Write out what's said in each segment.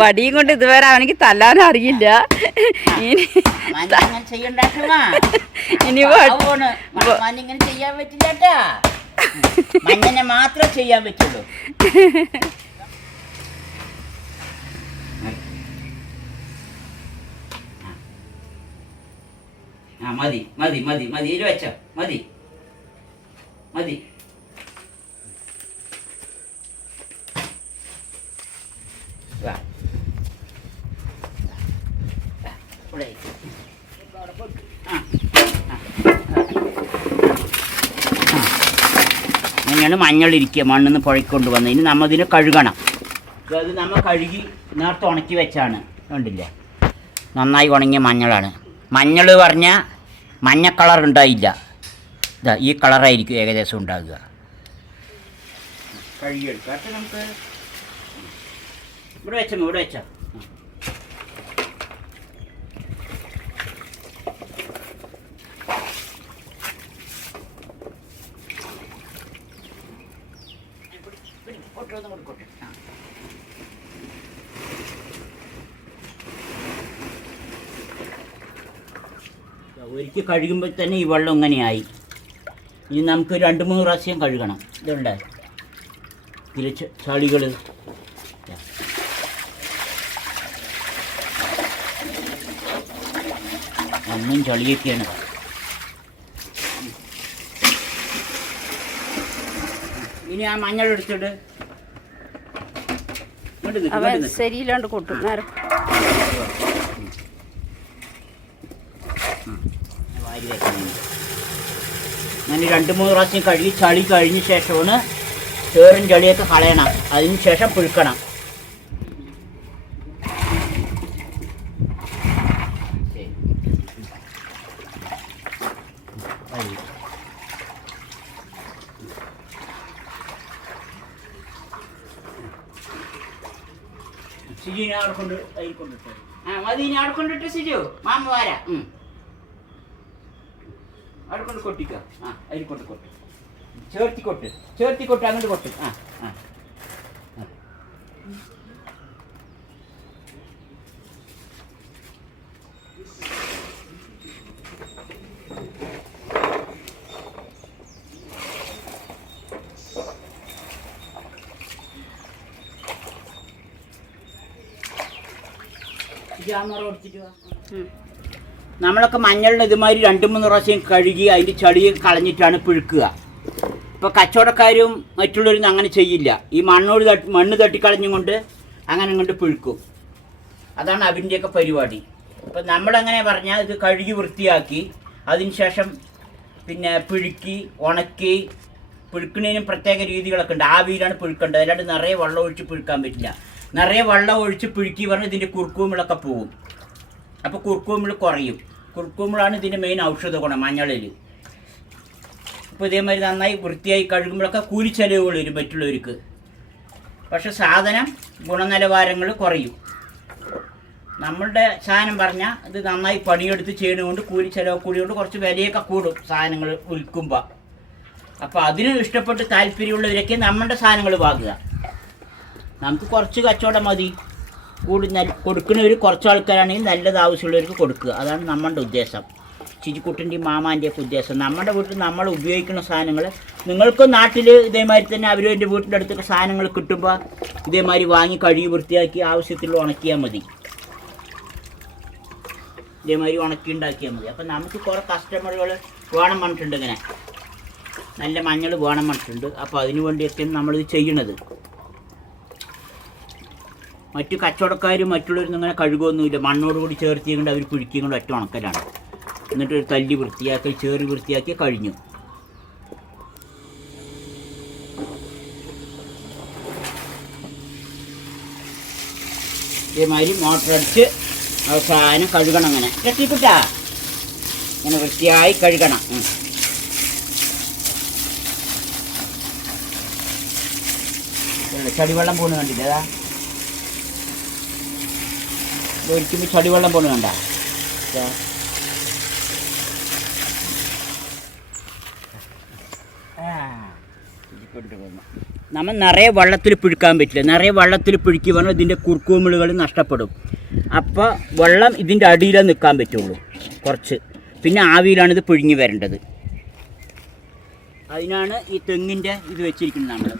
വടിയും കൊണ്ട് ഇതുവരെ അവനിക്ക് തല്ലാനും അറിയില്ല. ഇനി ചെയ്യാൻ പറ്റില്ല, മഞ്ഞനെ മാത്രം ചെയ്യാൻ പറ്റുള്ളൂ. മതി മതി മതി മതി ഇത് വെച്ചോ, മതി മതി. അങ്ങനെയാണ് മഞ്ഞളിരിക്കുക മണ്ണിൽ നിന്ന് പുഴക്കൊണ്ട് വന്ന്. ഇനി നമ്മൾ ഇതിനെ കഴുകണം. അത് നമ്മൾ കഴുകി നേരത്തെ ഉണക്കി വെച്ചാണ്, കണ്ടില്ലേ, നന്നായി ഉണങ്ങിയ മഞ്ഞളാണ്. മഞ്ഞൾ പറഞ്ഞാൽ മഞ്ഞ കളർ ഉണ്ടായില്ല, ഇതാ ഈ കളറായിരിക്കും ഏകദേശം ഉണ്ടാകുക. കഴുകിയെടുക്കാം. അപ്പം നമുക്ക് ഇവിടെ വെച്ചോ, ഇവിടെ വെച്ചോ. ഒരിക്കൽ കഴുകുമ്പോൾ തന്നെ ഈ വെള്ളം ഇങ്ങനെയായി. ഇനി നമുക്ക് 2-3 പ്രാവശ്യം കഴുകണം. ഇതുണ്ട് ഇതിൽ ചളികൾ, ഒന്നും ചളിയൊക്കെയാണ്. ഇനി ആ മഞ്ഞൾ എടുത്തിട്ട് ശരിയില്ലാണ്ട് കൊട്ടും നേരം വാരി വെക്കണം. അങ്ങനെ 2-3 പ്രാവശ്യം കഴുകി ചളി കഴിഞ്ഞ ശേഷമാണ് ചേറും ചളിയൊക്കെ കളയണം. അതിന് ശേഷം പുഴുക്കണം. സിജുവിനെ അവിടെ കൊണ്ട് അതിൽ കൊണ്ടിട്ട് മതി. ഇനി അവിടെ കൊണ്ടിട്ട് സിജു മാമ വാരാ അവിടെ കൊണ്ട് കൊട്ടിക്കോ. അതിൽ കൊണ്ട് കൊട്ട്, ചേർത്തി കൊട്ട്, ചേർത്തി കൊട്ട്, അങ്ങോട്ട് കൊട്ട്. നമ്മളൊക്കെ മഞ്ഞളിന് ഇതുമാതിരി 2-3 പ്രാവശ്യം കഴുകി അതിൻ്റെ ചളി കളഞ്ഞിട്ടാണ് പുഴുക്കുക. ഇപ്പോൾ കച്ചവടക്കാരും മറ്റുള്ളവരും അങ്ങനെ ചെയ്യില്ല. ഈ മണ്ണ് തട്ടിക്കളഞ്ഞും കൊണ്ട് അങ്ങനെ കൊണ്ട് പുഴുക്കും. അതാണ് അതിൻ്റെയൊക്കെ പരിപാടി. അപ്പം നമ്മളെങ്ങനെ പറഞ്ഞാൽ ഇത് കഴുകി വൃത്തിയാക്കി അതിന് ശേഷം പിന്നെ പുഴുക്കി ഉണക്കി. പുഴുക്കുന്നതിനും പ്രത്യേക രീതികളൊക്കെ ഉണ്ട്. ആവിയിലാണ് പുഴുക്കേണ്ടത്, അല്ലാണ്ട് നിറയെ വെള്ളം ഒഴിച്ച് പുഴുക്കാൻ പറ്റില്ല. നിറയെ വെള്ളം ഒഴിച്ച് പുഴുക്കി പറഞ്ഞാൽ ഇതിൻ്റെ കുറുക്കുമിളൊക്കെ പോവും. അപ്പോൾ കുറുക്കുമിൾ കുറയും. കുറുക്കുമിളാണ് ഇതിൻ്റെ മെയിൻ ഔഷധ ഗുണം മഞ്ഞളിൽ. അപ്പോൾ ഇതേമാതിരി നന്നായി വൃത്തിയായി കഴുകുമ്പോഴൊക്കെ കൂലിച്ചെലവുകൾ വരും മറ്റുള്ളവർക്ക്. പക്ഷെ സാധനം ഗുണനിലവാരങ്ങൾ കുറയും. നമ്മളുടെ സാധനം പറഞ്ഞാൽ ഇത് നന്നായി പണിയെടുത്ത് ചെയ്യുന്നതുകൊണ്ട് കൂലിച്ചെലവ് കൂടിയുകൊണ്ട് കുറച്ച് വിലയൊക്കെ കൂടും സാധനങ്ങൾ വിൽക്കുമ്പോൾ. അപ്പോൾ അതിന് ഇഷ്ടപ്പെട്ട് താല്പര്യമുള്ളവരൊക്കെ നമ്മളുടെ സാധനങ്ങൾ വാങ്ങുക. നമുക്ക് കുറച്ച് കച്ചവടം മതി. കൊടുക്കുന്നവർ കുറച്ച് ആൾക്കാരാണെങ്കിൽ നല്ലത് ആവശ്യമുള്ളവർക്ക് കൊടുക്കുക. അതാണ് നമ്മളുടെ ഉദ്ദേശം, ചിജിക്കുട്ടിൻ്റെയും മാമാൻ്റെയൊക്കെ ഉദ്ദേശം. നമ്മുടെ വീട്ടിൽ നമ്മൾ ഉപയോഗിക്കുന്ന സാധനങ്ങൾ നിങ്ങൾക്ക് നാട്ടിൽ ഇതേമാതിരി തന്നെ അവരവൻ്റെ വീട്ടിൻ്റെ അടുത്തൊക്കെ സാധനങ്ങൾ കിട്ടുമ്പോൾ ഇതേമാതിരി വാങ്ങി കഴുകി വൃത്തിയാക്കി ആവശ്യത്തിൽ ഉണക്കിയാൽ മതി. ഇതേമാതിരി ഉണക്കി ഉണ്ടാക്കിയാൽ മതി. അപ്പം നമുക്ക് കുറേ കസ്റ്റമറുകൾ വേണം പറഞ്ഞിട്ടുണ്ട്, ഇങ്ങനെ നല്ല മഞ്ഞൾ വേണം പറഞ്ഞിട്ടുണ്ട്. അപ്പോൾ അതിനു വേണ്ടിയൊക്കെയാണ് നമ്മളിത് ചെയ്യണത്. മറ്റു കച്ചവടക്കാരും മറ്റുള്ളവരൊന്നും അങ്ങനെ കഴുകുമൊന്നുമില്ല. മണ്ണോടുകൂടി ചേർത്തിയും കൊണ്ട് അവർ പുഴുക്കിയും കൊണ്ട് ഒറ്റ ഉണക്കലാണ്. എന്നിട്ട് ഒരു തല്ലി വൃത്തിയാക്കി ചേറി വൃത്തിയാക്കി കഴിഞ്ഞു. ഇതേമാതിരി മോട്ടറടിച്ച് അവസാനം കഴുകണം. അങ്ങനെ കെട്ടിപ്പിട്ടാ ഇങ്ങനെ വൃത്തിയായി കഴുകണം. ചടിവെള്ളം പോണ് കണ്ടില്ല, അതാ ഒരിക്കുമ്പോൾ ചടിവെള്ളം പോണ് കണ്ട. നമ്മൾ നിറയെ വെള്ളത്തിൽ പിഴുക്കാൻ പറ്റില്ല. നിറയെ വെള്ളത്തിൽ പിഴുക്കി പറഞ്ഞാൽ ഇതിൻ്റെ കുറുക്കുമിളുകൾ നഷ്ടപ്പെടും. അപ്പോൾ വെള്ളം ഇതിൻ്റെ അടിയിലേ നിൽക്കാൻ പറ്റുള്ളൂ കുറച്ച്. പിന്നെ ആവിയിലാണ് ഇത് പിഴുങ്ങി വരേണ്ടത്. അതിനാണ് ഈ തെങ്ങിൻ്റെ ഇത് വെച്ചിരിക്കുന്നത് നമ്മൾ.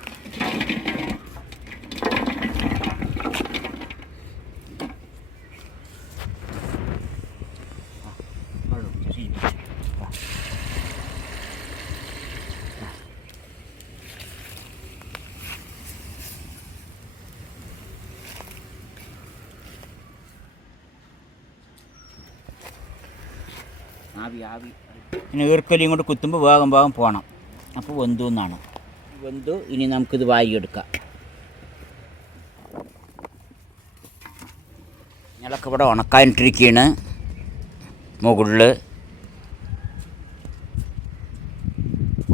പിന്നെ ഈർക്കലിയും കൊണ്ട് കുത്തുമ്പോൾ വേഗം പോകണം. അപ്പോൾ വെന്തു എന്നാണ്. വെന്തു. ഇനി നമുക്കിത് വാരിയെടുക്കാം. ഞങ്ങളൊക്കെ ഇവിടെ ഉണക്കാനിട്ടിരിക്കുകയാണ് മുകളിൽ.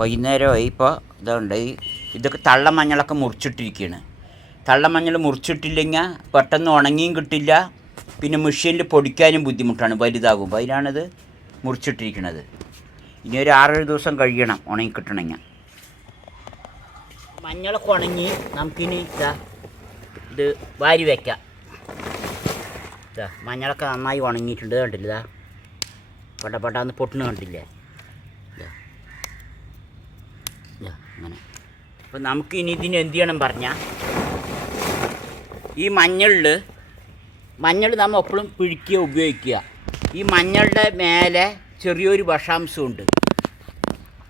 വൈകുന്നേരമായി. ഇപ്പോൾ ഇതുണ്ട്, ഇതൊക്കെ തള്ളമഞ്ഞളൊക്കെ മുറിച്ചിട്ടിരിക്കുകയാണ്. തള്ളമഞ്ഞൾ മുറിച്ചിട്ടില്ലെങ്കിൽ പെട്ടെന്ന് ഉണങ്ങിയും കിട്ടില്ല. പിന്നെ മെഷീനിൽ പൊടിക്കാനും ബുദ്ധിമുട്ടാണ്, വലുതാകുമ്പോൾ. അതിനാണിത് മുറിച്ചിട്ടിരിക്കുന്നത്. ഇനി ഒരു 6-7 ദിവസം കഴിയണം ഉണങ്ങി കിട്ടണമെങ്കിൽ. മഞ്ഞളൊക്കെ ഉണങ്ങി നമുക്കിനി ഇത് വാരി വയ്ക്കാം. മഞ്ഞളൊക്കെ നന്നായി ഉണങ്ങിയിട്ടുണ്ട്. കണ്ടില്ല, പടപടാന്ന് പൊട്ടുന്ന കണ്ടില്ലേ. അങ്ങനെ. അപ്പോൾ നമുക്ക് ഇനി ഇതിന് എന്ത് ചെയ്യണം പറഞ്ഞാൽ, ഈ മഞ്ഞൾ നമ്മൾ എപ്പോഴും പിഴിക്കുക, ഉപയോഗിക്കുക. ഈ മഞ്ഞളുടെ മേലെ ചെറിയൊരു വിഷാംശമുണ്ട്.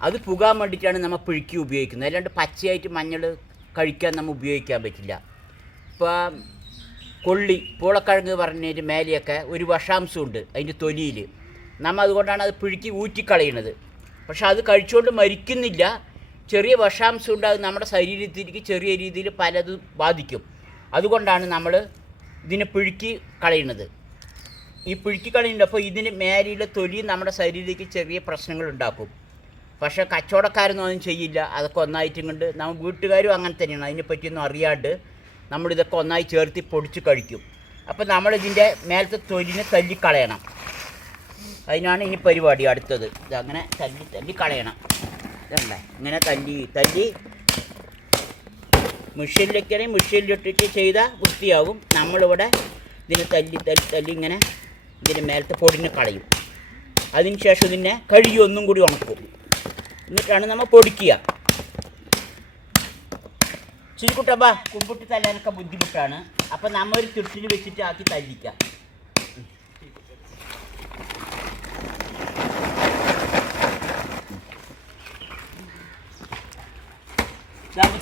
അത് പുകാൻ വേണ്ടിയിട്ടാണ് നമ്മൾ പിഴുക്കി ഉപയോഗിക്കുന്നത്. അല്ലാണ്ട് പച്ചയായിട്ട് മഞ്ഞൾ കഴിക്കാൻ നമ്മൾ ഉപയോഗിക്കാൻ പറ്റില്ല. ഇപ്പം പൂളക്കിഴങ്ങ് പറഞ്ഞതിൻ്റെ മേലെയൊക്കെ ഒരു വിഷാംശമുണ്ട് അതിൻ്റെ തൊലിയിൽ. നമ്മൾ അതുകൊണ്ടാണ് അത് പിഴുക്കി ഊറ്റിക്കളയുന്നത്. പക്ഷെ അത് കഴിച്ചുകൊണ്ട് മരിക്കുന്നില്ല. ചെറിയ വിഷാംശം ഉണ്ടാകും നമ്മുടെ ശരീരത്തിലേക്ക്, ചെറിയ രീതിയിൽ പലതും ബാധിക്കും. അതുകൊണ്ടാണ് നമ്മൾ ഇതിനെ പിഴുക്കി കളയുന്നത്. ഈ പിഴുക്കി കളയുന്നുണ്ട്. അപ്പോൾ ഇതിന് മേലെയുള്ള തൊലി നമ്മുടെ ശരീരത്തിലേക്ക് ചെറിയ പ്രശ്നങ്ങൾ ഉണ്ടാക്കും. പക്ഷേ കച്ചവടക്കാരൊന്നും ഒന്നും ചെയ്യില്ല. അതൊക്കെ ഒന്നായിട്ടും കൊണ്ട് നമ്മൾ വീട്ടുകാരും അങ്ങനെ തന്നെയാണ്. അതിനെപ്പറ്റിയൊന്നും അറിയാണ്ട് നമ്മളിതൊക്കെ ഒന്നായി ചേർത്തി പൊടിച്ച് കഴിക്കും. അപ്പോൾ നമ്മളിതിൻ്റെ മേലത്തെ തൊലിനെ തല്ലിക്കളയണം. അതിനാണ് ഇനി പരിപാടി അടുത്തത്. ഇതങ്ങനെ തല്ലി കളയണം. ഇതല്ലേ, ഇങ്ങനെ തല്ലി മെഷീനിലേക്കാണെങ്കിൽ മെഷീനിലിട്ടിട്ട് ചെയ്താൽ വൃത്തിയാകും. നമ്മളിവിടെ ഇതിനെ തല്ലി ഇങ്ങനെ ഇതിൻ്റെ മേലത്തെ പൊടിനെ കളയും. അതിന് ശേഷം ഇതിനെ കഴുകി ഒന്നും കൂടി ഉണക്കും. എന്നിട്ടാണ് നമ്മൾ പൊടിക്കുക. ചിരിക്കുട്ടപ്പാ, കുമ്പിട്ട് തല്ലാനൊക്കെ ബുദ്ധിമുട്ടാണ്. അപ്പം നമ്മൾ ഒരു ചുട്ടിൽ വെച്ചിട്ട് ആക്കി തല്ലിക്കാം.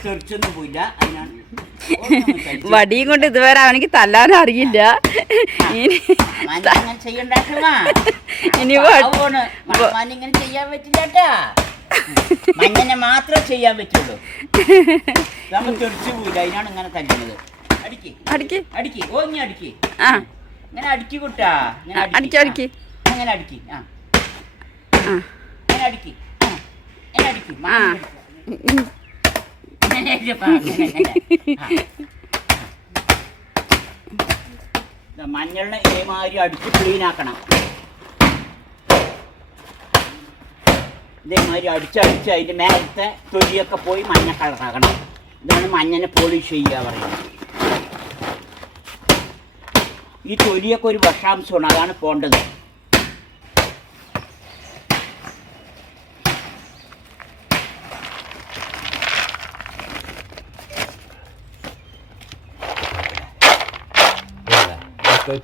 തെറിച്ചൊന്നും പോയില്ല. അതിനാണ് വടിയും കൊണ്ട് ഇതുവരെ അവനിക്ക് തല്ലാനും അറിയില്ല. ഇങ്ങനെ ചെയ്യാൻ പറ്റില്ലാട്ടാ. മഞ്ഞനെ മാത്രമേ ചെയ്യാൻ പറ്റുള്ളൂ. നമ്മൾ തെറിച്ചു പോയില്ല. അതിനാണ് ഇങ്ങനെ തല്ലുന്നത്. അടിക്ക്. ഓ ഇങ്ങനെ അടിക്ക്. ഇങ്ങനെ അടിക്കി കൂട്ടാ. ഇങ്ങനെ അടിക്കി. ഇങ്ങനെ അടിക്കി. ഇങ്ങനെ അടിക്കി. ഇങ്ങനെ അടിക്കി. മഞ്ഞളിനെ ഇതേമാതിരി അടിച്ച് ക്ലീൻ ആക്കണം. ഇതേമാതിരി അടിച്ചടിച്ച് അതിൻ്റെ മേലത്തെ തൊലിയൊക്കെ പോയി മഞ്ഞ കളറാക്കണം. ഇതാണ് മഞ്ഞനെ പോളിഷ് ചെയ്യുക പറയുന്നത്. ഈ തൊലിയൊക്കെ ഒരു വിഷാംശമാണ്, അതാണ് പോണ്ടത്.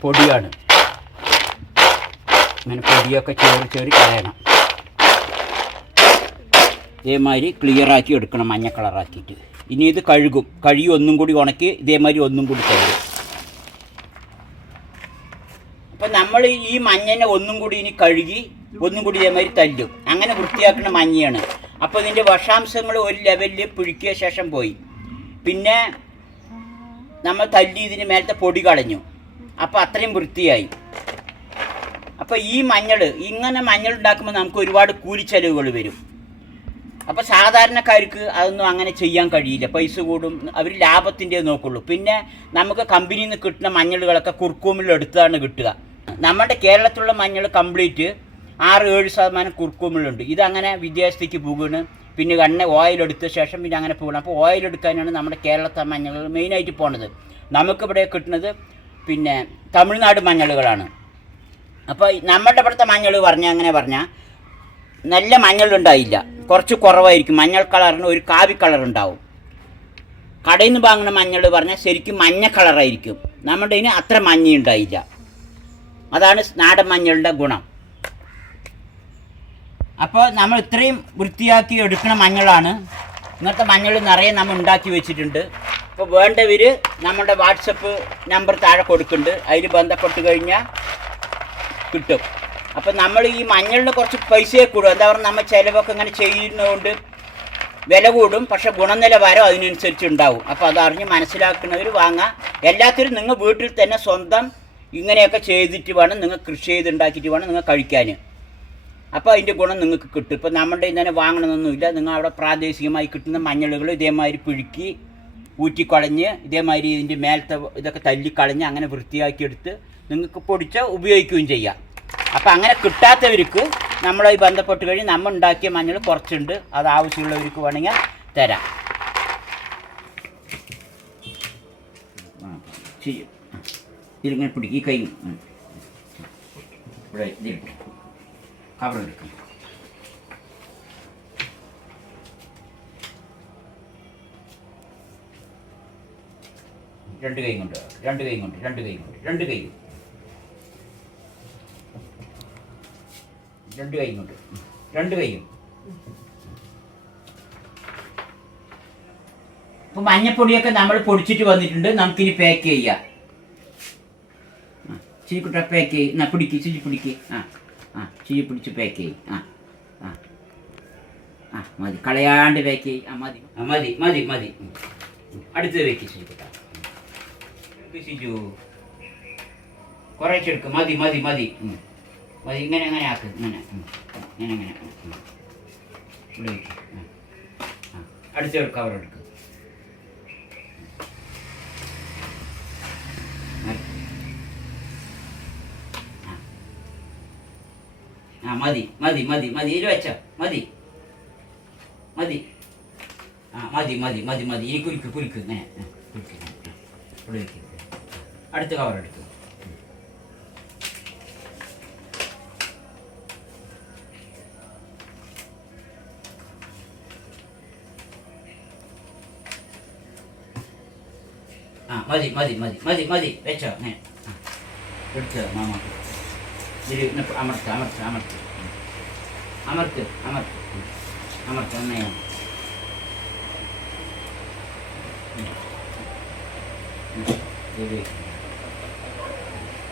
പൊടിയാണ്. അങ്ങനെ പൊടിയൊക്കെ ചേറി കളയണം. ഇതേമാതിരി ക്ലിയറാക്കി എടുക്കണം, മഞ്ഞ കളറാക്കിയിട്ട്. ഇനി ഇത് കഴുകി ഒന്നും കൂടി ഉണക്കി ഇതേമാതിരി ഒന്നും കൂടി കഴുകും. അപ്പം നമ്മൾ ഈ മഞ്ഞനെ ഒന്നും കൂടി ഇനി കഴുകി ഒന്നും കൂടി ഇതേമാതിരി തല്ലും. അങ്ങനെ വൃത്തിയാക്കുന്ന മഞ്ഞയാണ്. അപ്പോൾ ഇതിൻ്റെ വിഷാംശങ്ങൾ ഒരു ലെവലിൽ പിഴിക്കിയ ശേഷം പോയി. പിന്നെ നമ്മൾ തല്ലി ഇതിന് മേലത്തെ പൊടി കളഞ്ഞു. അപ്പോൾ അത്രയും വൃത്തിയായി. അപ്പോൾ ഈ ഇങ്ങനെ മഞ്ഞൾ ഉണ്ടാക്കുമ്പോൾ നമുക്ക് ഒരുപാട് കൂലിച്ചെലവുകൾ വരും. അപ്പോൾ സാധാരണക്കാർക്ക് അതൊന്നും അങ്ങനെ ചെയ്യാൻ കഴിയില്ല. പൈസ കൂടും. അവർ ലാഭത്തിൻ്റെ നോക്കുള്ളൂ. പിന്നെ നമുക്ക് കമ്പനിയിൽ നിന്ന് കിട്ടുന്ന മഞ്ഞളുകളൊക്കെ കുർക്കുമിൽ എടുത്താണ് കിട്ടുക. നമ്മുടെ കേരളത്തിലുള്ള മഞ്ഞൾ കംപ്ലീറ്റ് 6-7% കുർക്കുമിലുണ്ട്. ഇതങ്ങനെ വിദേശത്തേക്ക് പോകുകയാണ്. പിന്നെ ഓയിലെടുത്ത ശേഷം പിന്നെ അങ്ങനെ പോകണം. അപ്പോൾ ഓയിലെടുക്കാനാണ് നമ്മുടെ കേരളത്തെ മഞ്ഞളുകൾ മെയിനായിട്ട് പോണത്. നമുക്കിവിടെ കിട്ടുന്നത് പിന്നെ തമിഴ്നാട് മഞ്ഞളുകളാണ്. അപ്പോൾ നമ്മുടെ ഇവിടുത്തെ മഞ്ഞൾ പറഞ്ഞാൽ നല്ല മഞ്ഞളുണ്ടായില്ല, കുറച്ച് കുറവായിരിക്കും. മഞ്ഞൾ കളറിന് ഒരു കാവി കളർ ഉണ്ടാവും. കടയിൽ നിന്ന് വാങ്ങുന്ന മഞ്ഞൾ പറഞ്ഞാൽ ശരിക്കും മഞ്ഞ കളറായിരിക്കും. നമ്മുടെ ഇതിന് അത്ര മഞ്ഞ ഉണ്ടായില്ല. അതാണ് നാടൻ മഞ്ഞളുടെ ഗുണം. അപ്പോൾ നമ്മൾ ഇത്രയും വൃത്തിയാക്കി എടുക്കുന്ന മഞ്ഞളാണ്. ഇങ്ങനത്തെ മഞ്ഞൾ നിറയെ നമ്മൾ ഉണ്ടാക്കി വെച്ചിട്ടുണ്ട്. അപ്പോൾ വേണ്ടവർ നമ്മുടെ വാട്സപ്പ് നമ്പർ താഴെ കൊടുക്കുന്നുണ്ട്, അതിൽ ബന്ധപ്പെട്ട് കഴിഞ്ഞാൽ കിട്ടും. അപ്പോൾ നമ്മൾ ഈ മഞ്ഞളിന് കുറച്ച് പൈസയെ കൂടും. എന്താ പറയുക, നമ്മൾ ചിലവൊക്കെ ഇങ്ങനെ ചെയ്യുന്നതുകൊണ്ട് വില കൂടും, പക്ഷെ ഗുണനിലവാരം അതിനനുസരിച്ച് ഉണ്ടാവും. അപ്പോൾ അതറിഞ്ഞ് മനസ്സിലാക്കുന്നവർ വാങ്ങാം. എല്ലാത്തിനും നിങ്ങൾ വീട്ടിൽ തന്നെ സ്വന്തം ഇങ്ങനെയൊക്കെ ചെയ്തിട്ട് വേണം നിങ്ങൾ കൃഷി ചെയ്തുണ്ടാക്കിയിട്ട് വേണം നിങ്ങൾ കഴിക്കാൻ. അപ്പോൾ അതിൻ്റെ ഗുണം നിങ്ങൾക്ക് കിട്ടും. ഇപ്പോൾ നമ്മുടെ ഇങ്ങനെ വാങ്ങണമെന്നൊന്നുമില്ല. നിങ്ങൾ അവിടെ പ്രാദേശികമായി കിട്ടുന്ന മഞ്ഞളുകൾ ഇതേമാതിരി പുഴുക്കി ഊറ്റിക്കളഞ്ഞ് ഇതേമാതിരി ഇതിൻ്റെ മേലത്തെ ഇതൊക്കെ തല്ലിക്കളഞ്ഞ് അങ്ങനെ വൃത്തിയാക്കിയെടുത്ത് നിങ്ങൾക്ക് പൊടിച്ച് ഉപയോഗിക്കുകയും ചെയ്യാം. അപ്പോൾ അങ്ങനെ കിട്ടാത്തവർക്ക് നമ്മളായി ബന്ധപ്പെട്ട് കഴിഞ്ഞ് നമ്മൾ ഉണ്ടാക്കിയ മഞ്ഞൾ കുറച്ചുണ്ട്, അത് ആവശ്യമുള്ളവർക്ക് വേണമെങ്കിൽ തരാം. ചെയ്യും ഇതിലിങ്ങനെ പിടിക്കും. ഈ കൈ ഇവിടെ കവറെടുക്കും. രണ്ട് കൈ കൊണ്ട് രണ്ട് കൈ കൊണ്ട് രണ്ട് കൈ കൊണ്ട് രണ്ട് കൈ രണ്ട് കൈ കൊണ്ട് രണ്ട് കൈയും. ഇപ്പൊ മഞ്ഞപ്പൊടിയൊക്കെ നമ്മൾ പൊടിച്ചിട്ട് വന്നിട്ടുണ്ട്. നമുക്കിനി പാക്ക് ചെയ്യാം. ചീക്കുട്ട പാക്ക് ചെയ്യും. പിടിക്ക് ചീച്ചി പിടിക്ക്. ചീ പിടിച്ച് പാക്ക് ചെയ്യും. മതി, കളയാണ്ട് പാക്ക് ചെയ്യും. മതി മതി മതി മതി. അടുത്തത് വെക്ക് ചീക്കുട്ട. ശിജു കുറച്ചെടുക്കും. മതി മതി മതി മതി. ഇങ്ങനെ അങ്ങനെ ആക്ക്. ഇങ്ങനെ ഇങ്ങനെ അങ്ങനെ ഇവിടെ വയ്ക്കും. അടുത്തെടുക്കും. കവറെടുക്കും. മതി മതി മതി മതി. ഇതിൽ വെച്ചോ. മതി മതി. മതി മതി മതി മതി. ഈ കുലുക്ക് കുലുക്ക് ഇങ്ങനെ കുലുക്ക്. ഇവിടെ വയ്ക്കും. അടുത്ത കവറെടുക്കും. മതി മതി മതി മതി മതി. വെച്ചോ. അങ്ങനെ എടുത്തോ മാമ. ഇതിൽ അമർത്ത് അമർത്ത് അമർത്ത് അമർത്ത് അമർത്ത് അമർത്ത്. നന്നായാണ്.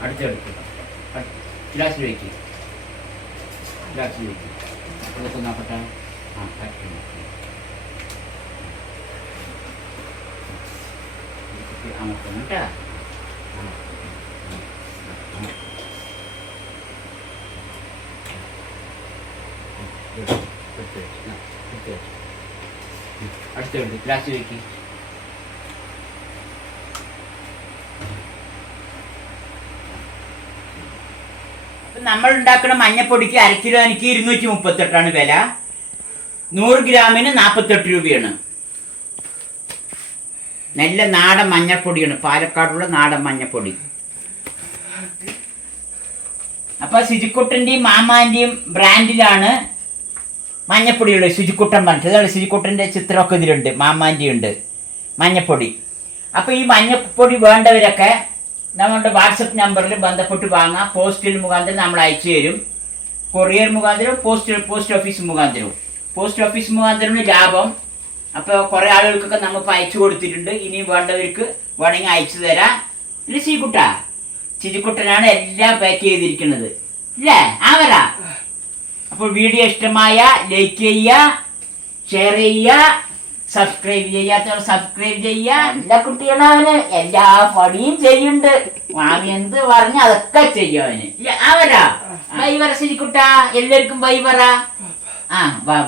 അടുത്തെടുക്കുക. ഗ്ലാസ്സിൽ വയ്ക്കുക. ഗ്ലാസ്സിൽ വയ്ക്കുക. ഇതൊക്കെ നോക്കട്ടെ. അമർത്തണം കേട്ടോ. അടുത്തെടുത്ത് ഗ്ലാസ്സിൽ വയ്ക്കുക. നമ്മൾ ഉണ്ടാക്കുന്ന മഞ്ഞപ്പൊടിക്ക് 1 കിലോയ്ക്ക് 238 വില. 100 ഗ്രാമിന് 48 രൂപയാണ്. നല്ല നാടൻ മഞ്ഞപ്പൊടിയാണ്, പാലക്കാടുള്ള നാടൻ മഞ്ഞപ്പൊടി. അപ്പൊ ശുചിക്കുട്ടൻ്റെയും മാമാൻ്റെയും ബ്രാൻഡിലാണ് മഞ്ഞപ്പൊടിയുള്ളത്. ശുചിക്കുട്ടൻ പറഞ്ഞിട്ട് ഇതാണ്. ശുചിക്കുട്ടൻ്റെ ചിത്രമൊക്കെ ഇതിലുണ്ട്, മാമാൻ്റെ ഉണ്ട് മഞ്ഞപ്പൊടി. അപ്പോൾ ഈ മഞ്ഞപ്പൊടി വേണ്ടവരൊക്കെ നമ്മുടെ വാട്സപ്പ് നമ്പറിൽ ബന്ധപ്പെട്ട് വാങ്ങാം. പോസ്റ്റിൽ മുഖാന്തരം നമ്മൾ അയച്ചു തരും. കൊറിയർ മുഖാന്തരം, പോസ്റ്റ് ഓഫീസ് മുഖാന്തരവും. പോസ്റ്റ് ഓഫീസ് മുഖാന്തരം ലാഭം. അപ്പോൾ കുറേ ആളുകൾക്കൊക്കെ നമ്മളിപ്പോൾ അയച്ചു കൊടുത്തിട്ടുണ്ട്. ഇനി വേണ്ടവർക്ക് വേണമെങ്കിൽ അയച്ചു തരാം. ഇല്ല ശിജുക്കുട്ടനാണ് എല്ലാം പാക്ക് ചെയ്തിരിക്കുന്നത് ഇല്ലേ ആവരാ. അപ്പോൾ വീഡിയോ ഇഷ്ടമായ ലൈക്ക് ചെയ്യുക, ഷെയർ ചെയ്യുക, സബ്സ്ക്രൈബ് ചെയ്യാത്തവർ സബ്സ്ക്രൈബ് ചെയ്യുക. എല്ലാ കുട്ടികളും അവന് എല്ലാ പണിയും ചെയ്യുന്നുണ്ട്. മാമി എന്ത് പറഞ്ഞ അതൊക്കെ ചെയ്യും അവന്. അവരാ ബൈ പറ ശരിക്കുട്ട. എല്ലാവർക്കും ബൈ പറ. വാ